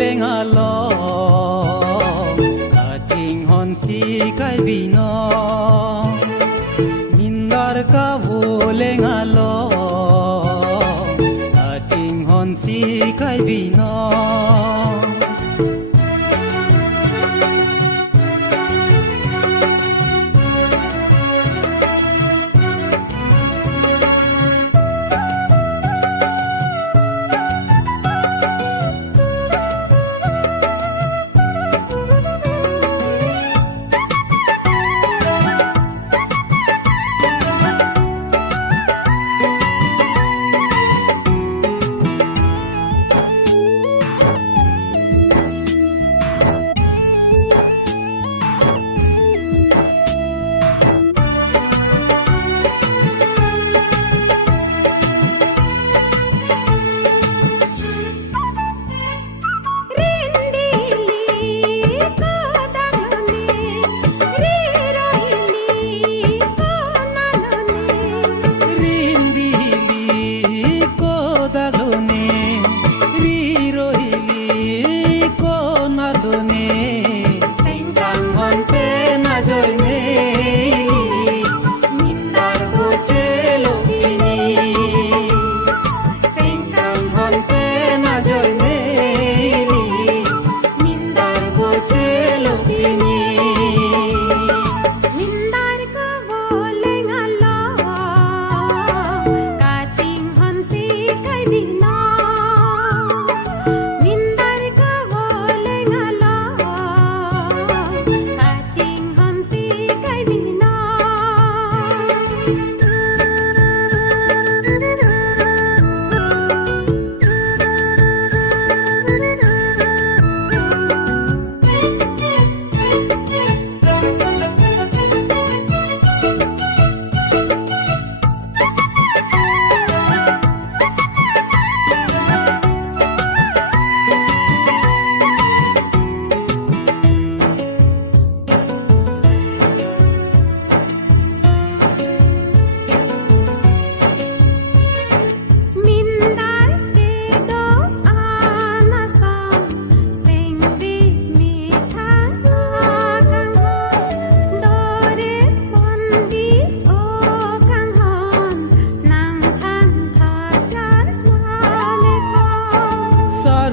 leng along kaching hon si kai bino mindar ka leng along kaching hon si kai bino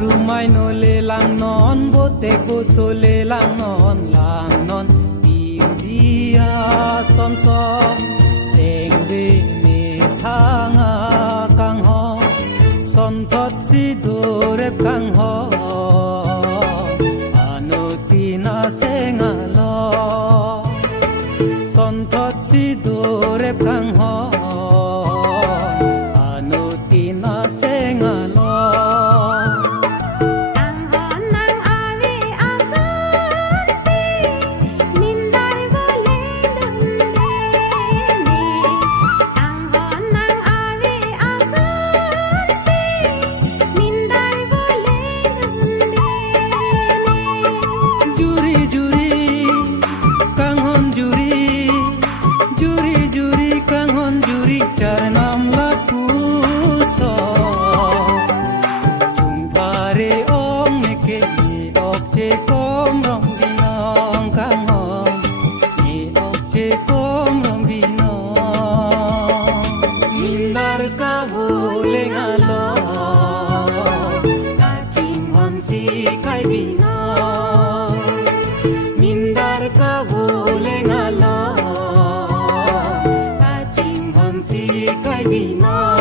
rumai no le lang non bote ko so le lang non tim dia son son seng de me thanga kang ho son thot si do rep kang ho anotina senga lo son thot si do rep kang ho anotina senga lo Charanam laku so Jumpare om neke ni okche kom rom binong kang hom Ni okche kom rom binong Mindar ka leng along Kaching hon si kai binong Mindar ka leng along si kai bina